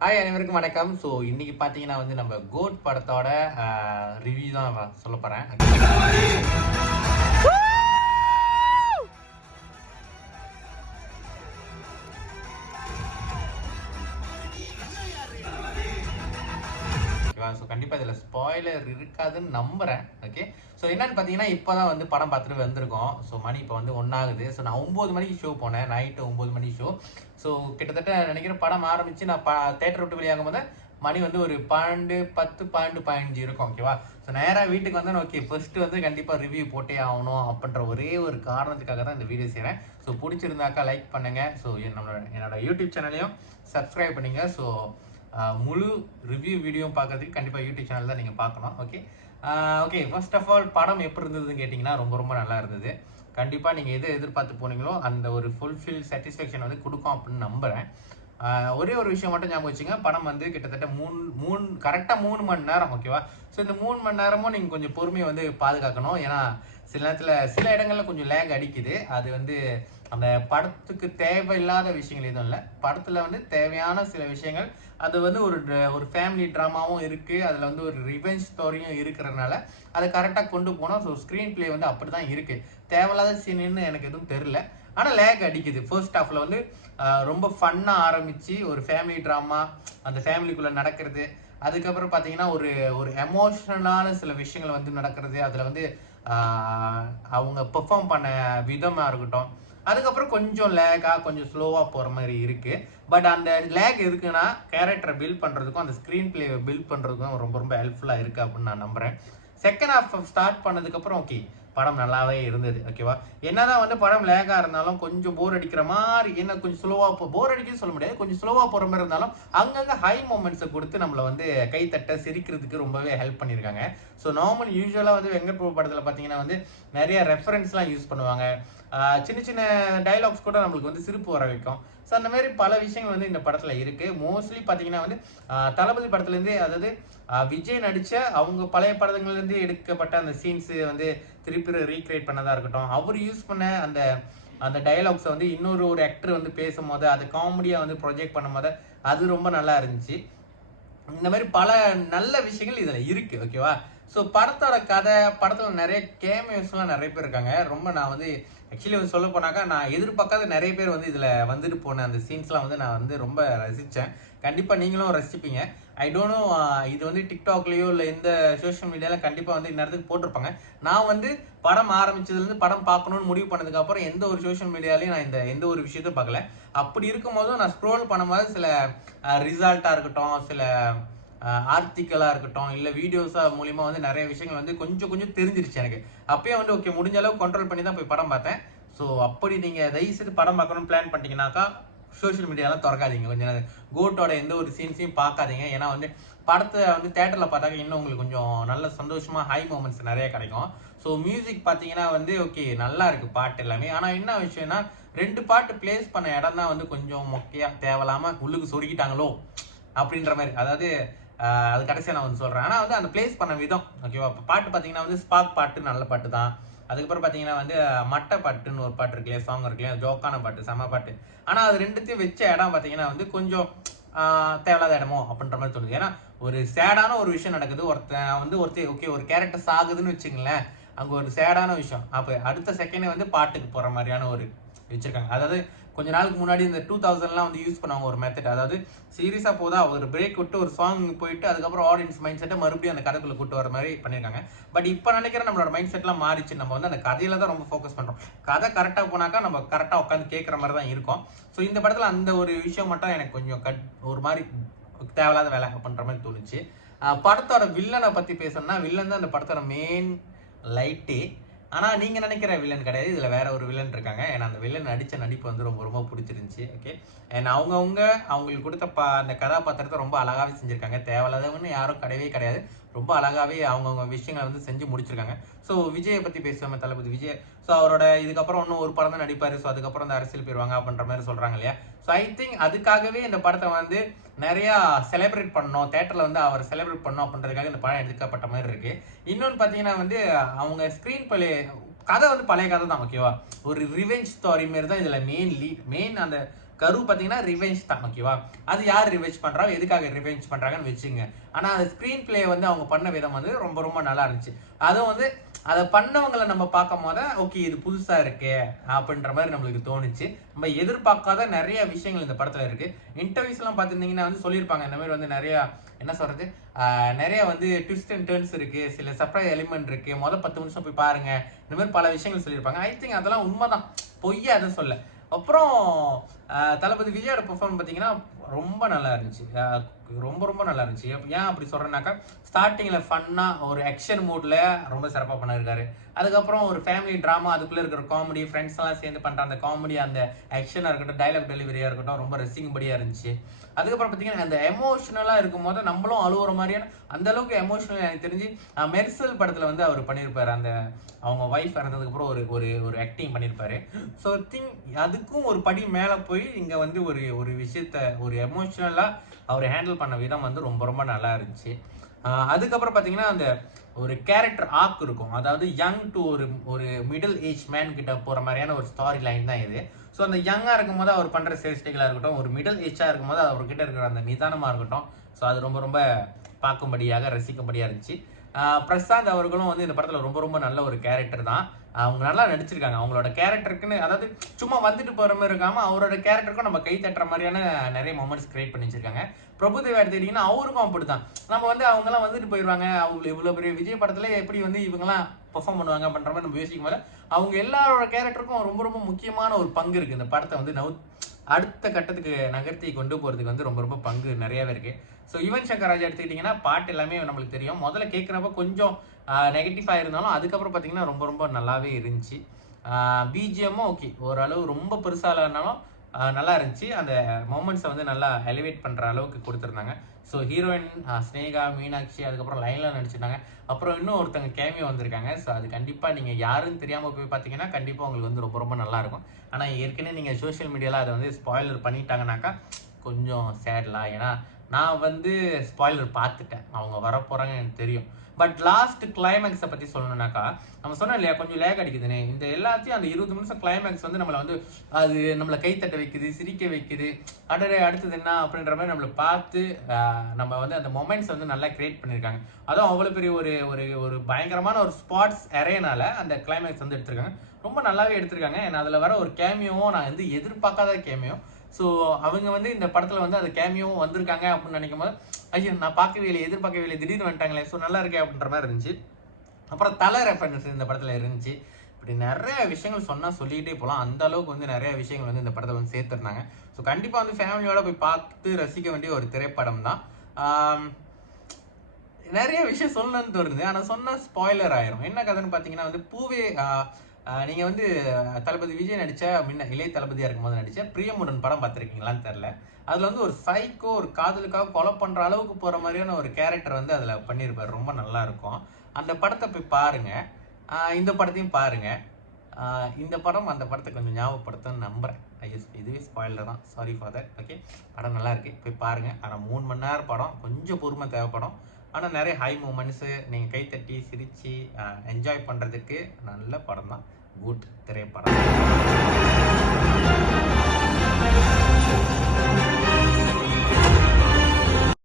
Hi அனைவருக்கும் வணக்கம். So இன்னைக்கு பார்த்தீங்கன்னா வந்து நம்ம கோட் படத்தோட ரிவ்யூ தான் சொல்ல போகிறேன் ஸோ கண்டிப்பாக இதில் ஸ்பாய்லர் இருக்காதுன்னு நம்புகிறேன் ஓகே ஸோ என்னென்னு பார்த்தீங்கன்னா இப்போ தான் வந்து படம் பார்த்துட்டு வந்திருக்கோம். ஸோ மணி இப்போ வந்து ஒன்றாகுது ஸோ நான் ஒம்பது மணிக்கு ஷோ போனேன். நைட்டு ஒம்பது மணி ஷோ ஸோ கிட்டத்தட்ட நினைக்கிறேன் படம் ஆரம்பித்து நான் ப தேட்டர் விட்டு வெளியாகும் போது மணி வந்து ஒரு பன்னெண்டு பத்து பன்னெண்டு பதினஞ்சு இருக்கும். ஓகேவா ஸோ நேராக வீட்டுக்கு வந்து ஓகே ஃபஸ்ட்டு வந்து கண்டிப்பாக ரிவ்யூ போட்டே ஆகணும் அப்படின்ற ஒரே ஒரு காரணத்துக்காக தான் இந்த வீடியோ செய்கிறேன் ஸோ பிடிச்சிருந்தாக்கா லைக் பண்ணுங்கள் ஸோ நம்மளோட என்னோட யூடியூப் சேனலையும் சப்ஸ்கிரைப் பண்ணுங்கள் ஸோ முழு ரிவ்யூ வீடியோ பார்க்கறதுக்கு கண்டிப்பாக யூடியூப் சேனல் தான் நீங்கள் பார்க்கணும் okay okay first of all படம் எப்படி இருந்ததுன்னு கேட்டிங்கன்னா ரொம்ப ரொம்ப நல்லா இருந்தது. கண்டிப்பாக நீங்கள் எது எதிர்பார்த்து போனீங்களோ அந்த ஒரு ஃபுல்ஃபில் சாட்டிஸ்ஃபேக்ஷன் வந்து கொடுக்கும் அப்படின்னு நம்புகிறேன் ஒரே ஒரு விஷயம் மட்டும் ஞாபகம் வச்சுங்க படம் வந்து கிட்டத்தட்ட மூணு மூணு கரெக்டாக மூணு மணி நேரம் ஓகேவா ஸோ இந்த மூணு மணி நேரமும் நீங்கள் கொஞ்சம் பொறுமையை வந்து பாதுகாக்கணும். ஏன்னா சில நேரத்தில் சில இடங்களில் கொஞ்சம் லேக் அடிக்குது. அது வந்து அந்த படத்துக்கு தேவையில்லாத விஷயங்கள் எதுவும் இல்லை. படத்தில் வந்து தேவையான சில விஷயங்கள். அது வந்து ஒரு ஒரு ஃபேமிலி ட்ராமாவும் இருக்குது அதில் வந்து ஒரு ரிவெஞ்ச் ஸ்டோரியும் இருக்கிறதுனால அதை கரெக்டாக கொண்டு போனோம் ஸோ ஸ்க்ரீன் ப்ளே வந்து அப்படி தான் இருக்குது தேவையில்லாத சீனுன்னு எனக்கு எதுவும் தெரில ஆனால் லேக் அடிக்குது. ஃபர்ஸ்ட் ஹாஃபில் வந்து ரொம்ப ஃபன்னாக ஆரம்பித்து ஒரு ஃபேமிலி ட்ராமா அந்த ஃபேமிலிக்குள்ளே நடக்கிறது. அதுக்கப்புறம் பார்த்தீங்கன்னா ஒரு ஒரு எமோஷ்னலான சில விஷயங்கள் வந்து நடக்கிறது. அதில் வந்து அவங்க பெர்ஃபார்ம் பண்ண விதமாக இருக்கட்டும். அதுக்கப்புறம் கொஞ்சம் லேக்காக கொஞ்சம் ஸ்லோவாக போகிற மாதிரி இருக்குது பட் அந்த லேக் எதுக்குன்னா கேரக்டரை பில்ட் பண்ணுறதுக்கும் அந்த ஸ்க்ரீன் பிளேவை பில்ட் பண்ணுறதுக்கும் ரொம்ப ரொம்ப ஹெல்ப்ஃபுல்லாக இருக்குது அப்படின்னு நான் நம்புகிறேன் செகண்ட் ஹாஃப் ஸ்டார்ட் பண்ணதுக்கப்புறம் ஓகே படம் நல்லாவே இருந்தது ஓகேவா என்னதான் வந்து படம் லேக்காக இருந்தாலும் கொஞ்சம் போர் அடிக்கிற மாதிரி என்ன கொஞ்சம் ஸ்லோவாக போ போர் அடிக்கன்னு சொல்ல முடியாது. கொஞ்சம் ஸ்லோவாக போகிற மாதிரி இருந்தாலும் அங்கங்கே ஹை மூமெண்ட்ஸை கொடுத்து நம்மளை வந்து கைத்தட்ட சிரிக்கிறதுக்கு ரொம்பவே ஹெல்ப் பண்ணியிருக்காங்க. ஸோ நார்மல் யூஸ்வலாக வந்து வெங்கட் பிரபு படத்தில் பார்த்தீங்கன்னா வந்து நிறைய ரெஃபரன்ஸ்லாம் யூஸ் பண்ணுவாங்க. சின்ன சின்ன டைலாக்ஸ் கூட நம்மளுக்கு வந்து சிரிப்பு வர வைக்கும். ஸோ அந்த மாதிரி பல விஷயங்கள் வந்து இந்த படத்தில் இருக்குது மோஸ்ட்லி பார்த்தீங்கன்னா வந்து தளபதி படத்துலேருந்து அதாவது விஜய் நடித்த அவங்க பழைய படங்கள்லேருந்து எடுக்கப்பட்ட அந்த சீன்ஸு வந்து திருப்பி ரீக்ரியேட் பண்ணதாக இருக்கட்டும். அவர் யூஸ் பண்ண அந்த அந்த டைலாக்ஸை வந்து இன்னொரு ஒரு ஆக்டர் வந்து பேசும்போது அதை காமெடியாக வந்து ப்ரொஜெக்ட் பண்ணும்போது அது ரொம்ப நல்லா இருந்துச்சு. இந்த மாதிரி பல நல்ல விஷயங்கள் இதில் இருக்குது ஓகேவா ஸோ படத்தோட கதை படத்தில் நிறைய கேமியோஸ்லாம் நிறைய பேர் இருக்காங்க. ரொம்ப நான் வந்து ஆக்சுவலி வந்து சொல்ல போனாக்கா நான் எதிர்பார்க்காத நிறைய பேர் வந்து இதில் வந்துட்டு போன அந்த சீன்ஸ்லாம் வந்து நான் வந்து ரொம்ப ரசித்தேன் கண்டிப்பாக நீங்களும் ரசிப்பீங்க ஐ டோன்ட் நோ இது வந்து டிக்டாக்லேயோ இல்லை எந்த சோஷியல் மீடியாவில் கண்டிப்பாக வந்து இந்நேரத்துக்கு போட்டிருப்பாங்க. நான் வந்து படம் ஆரம்பிச்சதுலேருந்து படம் பார்க்கணும்னு முடிவு பண்ணதுக்கப்புறம் எந்த ஒரு சோஷியல் மீடியாலையும் நான் இந்த எந்த ஒரு விஷயத்தையும் பார்க்கல. அப்படி இருக்கும்போதும் நான் ஸ்க்ரோல் பண்ணும்போது சில ரிசல்ட்டாக இருக்கட்டும் சில ஆர்டிக்கலாக இருக்கட்டும் இல்லை வீடியோஸாக மூலிமா வந்து நிறைய விஷயங்கள் வந்து கொஞ்சம் கொஞ்சம் தெரிஞ்சிருச்சு எனக்கு. அப்பயே வந்து ஓகே முடிஞ்ச அளவு கண்ட்ரோல் பண்ணி தான் போய் படம் பார்த்தேன். ஸோ அப்படி நீங்கள் தயவுசெய்து படம் பார்க்கணும்னு பிளான் பண்ணிட்டீங்கன்னாக்கா சோஷியல் மீடியாலாம் திறக்காதீங்க. கொஞ்சம் நேரம் கோட்டோட எந்த ஒரு சீன்ஸையும் பார்க்காதீங்க. ஏன்னா வந்து படத்தை வந்து தேட்டரில் பார்த்தாக்க இன்னும் உங்களுக்கு கொஞ்சம் நல்ல சந்தோஷமாக ஹை மூமெண்ட்ஸ் நிறைய கிடைக்கும். ஸோ மியூசிக் பார்த்தீங்கன்னா வந்து ஓகே நல்லா இருக்குது பாட்டு எல்லாமே. ஆனால் என்ன விஷயம்னா ரெண்டு பாட்டு பிளேஸ் பண்ண இடம் தான் வந்து கொஞ்சம் மொக்கையாக தேவையில்லாமல் உள்ளுக்கு சொருக்கிட்டாங்களோ அப்படின்ற மாதிரி. அதாவது அது கடைசியாக நான் வந்து சொல்கிறேன் ஆனால் வந்து அந்த பிளேஸ் பண்ண விதம் ஓகேவா இப்போ பாட்டு பார்த்தீங்கன்னா வந்து ஸ்பார்க் பாட்டு நல்ல பாட்டு தான். அதுக்கப்புறம் பார்த்தீங்கன்னா வந்து மட்டை பாட்டுன்னு ஒரு பாட்டு இருக்குல்லையா? சாங் இருக்கு இல்லையா? ஜோக்கான பாட்டு செம பாட்டு. ஆனால் அது ரெண்டுத்தையும் வச்ச இடம் பார்த்தீங்கன்னா வந்து கொஞ்சம் தேவையில்லாத இடமோ அப்படின்ற மாதிரி தோணுது. ஏன்னா ஒரு சேடான ஒரு விஷயம் நடக்குது. ஒருத்தன் வந்து ஒருத்தர் ஓகே ஒரு கேரக்டர் சாகுதுன்னு வச்சுங்களேன். அங்கே ஒரு சேடான விஷயம். அப்போ அடுத்த செகண்டே வந்து பாட்டுக்கு போகிற மாதிரியான ஒரு வச்சுருக்காங்க. அதாவது கொஞ்ச நாளுக்கு முன்னாடி இந்த டூ தௌசண்ட்லாம் வந்து யூஸ் பண்ணுவாங்க ஒரு மெத்தட் அதாவது சீரியஸாக போதா ஒரு பிரேக் விட்டு ஒரு சாங் போயிட்டு அதுக்கப்புறம் ஆடியன்ஸ் மைண்ட் செட்டை மறுபடியும் அந்த கதைக்குள்ள கூட்டு வர மாதிரி பண்ணியிருக்காங்க பட் இப்போ நினைக்கிற நம்மளோட மைண்ட் செட்லாம் மாறிச்சு. நம்ம வந்து அந்த கதையில தான் ரொம்ப ஃபோக்கஸ் பண்ணுறோம் கதை கரெக்டாக போனாக்கா நம்ம கரெக்டாக உட்காந்து கேட்குற மாதிரி தான் இருக்கும். ஸோ இந்த படத்தில் அந்த ஒரு விஷயம் மட்டும் எனக்கு கொஞ்சம் கட் ஒரு மாதிரி தேவையில்லாத வேலை பண்ணுற மாதிரி தோணுச்சு. படத்தோட வில்லனை பற்றி பேசணும்னா வில்லன் தான் அந்த படத்தோட மெயின் லைட்டே ஆனால் நீங்கள் நினைக்கிற வில்லன் கிடையாது. இதில் வேற ஒரு வில்லன் இருக்காங்க. ஏன்னா அந்த வில்லன் நடித்த நடிப்பு வந்து ரொம்ப ரொம்ப பிடிச்சிருந்துச்சி. ஓகே ஏன்னா அவங்கவுங்க அவங்களுக்கு கொடுத்த பா அந்த கதாபாத்திரத்தை ரொம்ப அழகாகவே செஞ்சுருக்காங்க. தேவையில்லாதவன்னு யாரும் கிடையவே கிடையாது. ரொம்ப அழகாகவே அவங்கவுங்க விஷயங்களை வந்து செஞ்சு முடிச்சிருக்காங்க. ஸோ விஜயை பற்றி பேசுவாங்க தளபதி விஜய் ஸோ அவரோட இதுக்கப்புறம் இன்னும் ஒரு படம் தான் நடிப்பார். ஸோ அதுக்கப்புறம் அந்த அரசியல் போயிடுவாங்க அப்படின்ற மாதிரி சொல்கிறாங்க இல்லையா? ஸோ ஐ திங்க் அதுக்காகவே இந்த படத்தை வந்து நிறையா செலிப்ரேட் பண்ணோம். தேட்டரில் வந்து அவர் செலிப்ரேட் பண்ணோம் அப்படின்றதுக்காக இந்த படம் எடுக்கப்பட்ட மாதிரி இருக்குது இன்னொன்று பார்த்தீங்கன்னா வந்து அவங்க ஸ்க்ரீன் பிளே கதை வந்து பழைய கதை தான் ஓகேவா ஒரு ரிவெஞ்ச் ஸ்டோரி மாரி தான் இதில் மெயின் லீட் மெயின் அந்த கரு பார்த்தீங்கன்னா ரிவெஞ்ச் தான் ஓகேவா அது யார் ரிவெஞ்ச் பண்ணுறாங்க எதுக்காக ரிவெஞ்ச் பண்ணுறாங்கன்னு வச்சுங்க. ஆனால் அந்த ஸ்க்ரீன் பிளே வந்து அவங்க பண்ண விதம் வந்து ரொம்ப ரொம்ப நல்லா இருந்துச்சு. அதுவும் வந்து அதை பண்ணவங்களை நம்ம பார்க்கும் போது ஓகே இது புதுசாக இருக்கே அப்படின்ற மாதிரி நம்மளுக்கு தோணுச்சு. நம்ம எதிர்பார்க்காத நிறைய விஷயங்கள் இந்த படத்தில் இருக்குது இன்டர்வியூஸ்லாம் பார்த்துருந்தீங்கன்னா வந்து சொல்லியிருப்பாங்க. இந்த மாதிரி வந்து நிறையா என்ன சொல்கிறது நிறைய வந்து ட்விஸ்ட் அண்ட் டேர்ன்ஸ் இருக்குது சில சர்ப்ரைஸ் எலிமெண்ட் இருக்குது மொதல் பத்து நிமிஷம் போய் பாருங்கள் இந்த மாதிரி பல விஷயங்கள் சொல்லியிருப்பாங்க. ஐ திங்க் அதெல்லாம் உண்மைதான். பொய்யா அதை சொல்ல அப்புறம் தளபதி விஜயோட பெர்ஃபார்ம் பார்த்தீங்கன்னா ரொம்ப நல்லா இருந்துச்சு. ரொம்ப ரொம்ப நல்லா இருந்துச்சு. ஏன் அப்படி சொல்கிறேன்னாக்கா ஸ்டார்டிங்கில் ஃபன்னாக ஒரு ஆக்ஷன் மூடில் ரொம்ப சிறப்பாக பண்ணியிருக்காரு அதுக்கப்புறம் ஒரு ஃபேமிலி ட்ராமா அதுக்குள்ளே இருக்கிற காமெடி ஃப்ரெண்ட்ஸ் எல்லாம் சேர்ந்து பண்ணுற அந்த காமெடி அந்த ஆக்ஷனாக இருக்கட்டும் டைலாக் டெலிவரியாக இருக்கட்டும் ரொம்ப ரசிக்கும்படியாக இருந்துச்சு. அதுக்கப்புறம் பார்த்தீங்கன்னா அந்த எமோஷனலாக இருக்கும் போது நம்மளும் அழுகுற மாதிரியான அந்த அளவுக்கு எமோஷனல் எனக்கு தெரிஞ்சு மெர்சல் படத்தில் வந்து அவர் பண்ணியிருப்பார் அந்த அவங்க ஒய்ஃப் இறந்ததுக்கப்புறம் ஒரு ஒரு ஒரு ஆக்டிங் பண்ணியிருப்பாரு ஸோ திங்க் அதுக்கும் ஒரு படி மேலே போய் இங்கே வந்து ஒரு ஒரு விஷயத்த ஒரு எமோஷ்னலாக அவர் ஹேண்டில் பண்ண விதம் வந்து ரொம்ப ரொம்ப நல்லா இருந்துச்சு. அதுக்கப்புறம் பார்த்தீங்கன்னா அந்த ஒரு கேரக்டர் ஆக் இருக்கும். அதாவது யங் டு ஒரு ஒரு மிடில் ஏஜ் மேன் கிட்ட போகிற மாதிரியான ஒரு ஸ்டாரி லைன் தான் இது. ஸோ அந்த யங்காக இருக்கும்போது அவர் பண்ணுற சேஷ்டிகளாக இருக்கட்டும் ஒரு மிடில் ஏஜாக இருக்கும்போது அவர்கிட்ட இருக்கிற அந்த நிதானமாக இருக்கட்டும். ஸோ அது ரொம்ப ரொம்ப பார்க்கும்படியாக ரசிக்கும்படியாக இருந்துச்சு. பிரசாந்த் அவர்களும் வந்து இந்த படத்தில் ரொம்ப ரொம்ப நல்ல ஒரு கேரக்டர் தான். அவங்க நல்லா நடிச்சிருக்காங்க. அவங்களோட கேரக்டருக்குன்னு அதாவது சும்மா வந்துட்டு போகிற மாதிரி இருக்காமல் அவரோட கேரக்டருக்கும் நம்ம கை தட்டுற மாதிரியான நிறைய மொமெண்ட்ஸ் கிரியேட் பண்ணி வச்சிருக்காங்க. பிரபுதேவா எடுத்துக்கிட்டிங்கன்னா அவருக்கும் அப்படிதான் நம்ம வந்து அவங்களாம் வந்துட்டு போயிடுவாங்க அவங்க இவ்வளோ பெரிய விஜய் படத்தில் எப்படி வந்து இவங்கெல்லாம் பெர்ஃபார்ம் பண்ணுவாங்க அப்படின்ற மாதிரி நம்ம யோசிக்கும் போது அவங்க எல்லாரோட கேரக்டருக்கும் ரொம்ப ரொம்ப முக்கியமான ஒரு பங்கு இருக்குது இந்த படத்தை வந்து நவு அடுத்த கட்டத்துக்கு நகர்த்தி கொண்டு போகிறதுக்கு வந்து ரொம்ப ரொம்ப பங்கு நிறையவே இருக்குது ஸோ யுவன் சங்கர் ராஜா எடுத்துக்கிட்டிங்கன்னா பாட்டு எல்லாமே நம்மளுக்கு தெரியும். முதல்ல கேட்குறப்ப கொஞ்சம் நெகட்டிவாக இருந்தாலும் அதுக்கப்புறம் பார்த்தீங்கன்னா ரொம்ப ரொம்ப நல்லாவே இருந்துச்சு. பிஜிஎம்மும் ஓகே ஓரளவு ரொம்ப பெருசாக இல்லைனாலும் நல்லா இருந்துச்சு. அந்த மூமெண்ட்ஸை வந்து நல்லா எலிவேட் பண்ணுற அளவுக்கு கொடுத்துருந்தாங்க. ஸோ ஹீரோயின் ஸ்னேகா மீனாட்சி அதுக்கப்புறம் லைனில் நடிச்சிருந்தாங்க. அப்புறம் இன்னும் ஒருத்தங்க கேமியோ வந்திருக்காங்க. ஸோ அது கண்டிப்பாக நீங்கள் யாருன்னு தெரியாமல் போய் பார்த்தீங்கன்னா கண்டிப்பாக உங்களுக்கு வந்து ரொம்ப ரொம்ப நல்லாயிருக்கும் ஆனால் ஏற்கனவே நீங்கள் சோஷியல் மீடியாவில் அதை வந்து ஸ்பாயிலர் பண்ணிட்டாங்கனாக்கா கொஞ்சம் சேட்லாம் ஏன்னா நான் வந்து ஸ்பாயிலர் பார்த்துட்டேன். அவங்க வரப்போகிறாங்க எனக்கு தெரியும். பட் லாஸ்ட் கிளைமேக்ஸை பற்றி சொல்லணும்னாக்கா நம்ம சொன்னோம் இல்லையா கொஞ்சம் லேக் அடிக்குதுனே இந்த எல்லாத்தையும் அந்த இருபது நிமிஷம் கிளைமேக்ஸ் வந்து நம்மளை வந்து அது நம்மளை கைத்தட்ட வைக்குது சிரிக்க வைக்குது. அடரே அடுத்தது என்ன? அப்படின்ற மாதிரி நம்மளை பார்த்து நம்ம வந்து அந்த மொமெண்ட்ஸ் வந்து நல்லா கிரியேட் பண்ணியிருக்காங்க. அதுவும் அவ்வளோ பெரிய ஒரு ஒரு ஒரு பயங்கரமான ஒரு ஸ்பாட்ஸ் எறையனால அந்த கிளைமேக்ஸ் வந்து எடுத்திருக்காங்க. ரொம்ப நல்லாவே எடுத்திருக்காங்க. ஏன்னா அதில் வர ஒரு கேமியோவும் நான் வந்து எதிர்பார்க்காத கேமியோ ஸோ அவங்க வந்து இந்த படத்தில் வந்து அந்த கேமியோவும் வந்திருக்காங்க அப்படின்னு நினைக்கும் போது ஐயோ நான் பார்க்கவே இல்லை எதிர்பார்க்கவே இல்லை திடீர்னு வந்துட்டாங்களே ஸோ நல்லா இருக்கே அப்படின்ற மாதிரி இருந்துச்சு. அப்புறம் தலை ரெஃபரன்ஸ் இந்த படத்தில் இருந்துச்சு. இப்படி நிறைய விஷயங்கள் சொன்னால் சொல்லிகிட்டே போகலாம் அந்த அளவுக்கு வந்து நிறைய விஷயங்கள் வந்து இந்த படத்தை வந்து சேர்த்துருந்தாங்க. ஸோ கண்டிப்பாக வந்து ஃபேமிலியோட போய் பார்த்து ரசிக்க வேண்டிய ஒரு திரைப்படம் தான். நிறைய விஷயம் சொல்லணும்னு தோணுது. ஆனால் சொன்னால் ஸ்பாய்லர் ஆயிரும். என்ன கதைன்னு பார்த்தீங்கன்னா வந்து பூவே நீங்கள் வந்து தளபதி விஜய் நடித்த முன்ன இளைய தளபதியா இருக்கும்போது நடித்த பிரியமுடன் படம் பார்த்துருக்கீங்களான்னு தெரில அதில் வந்து ஒரு சைக்கோ ஒரு காதலுக்காக கொலை பண்ணுற அளவுக்கு போகிற மாதிரியான ஒரு கேரக்டர் வந்து அதில் பண்ணியிருப்பார். ரொம்ப நல்லாயிருக்கும் அந்த படத்தை போய் பாருங்கள் இந்த படத்தையும் பாருங்கள் இந்த படம் அந்த படத்தை கொஞ்சம் ஞாபகப்படுத்தும்னு நம்புகிறேன் ஐஎஸ் இதுவே ஸ்பாயிலர் தான். சாரி ஃபார் தட் ஓகே படம் நல்லாயிருக்கு போய் பாருங்கள் ஆனால் மூணு மணி நேரம் படம். கொஞ்சம் பொறுமை தேவைப்படும். ஆனால் நிறைய ஹை மூமெண்ட்ஸு நீங்கள் கைத்தட்டி சிரித்து என்ஜாய் பண்ணுறதுக்கு நல்ல படம் தான். குட் திரைப்படம்.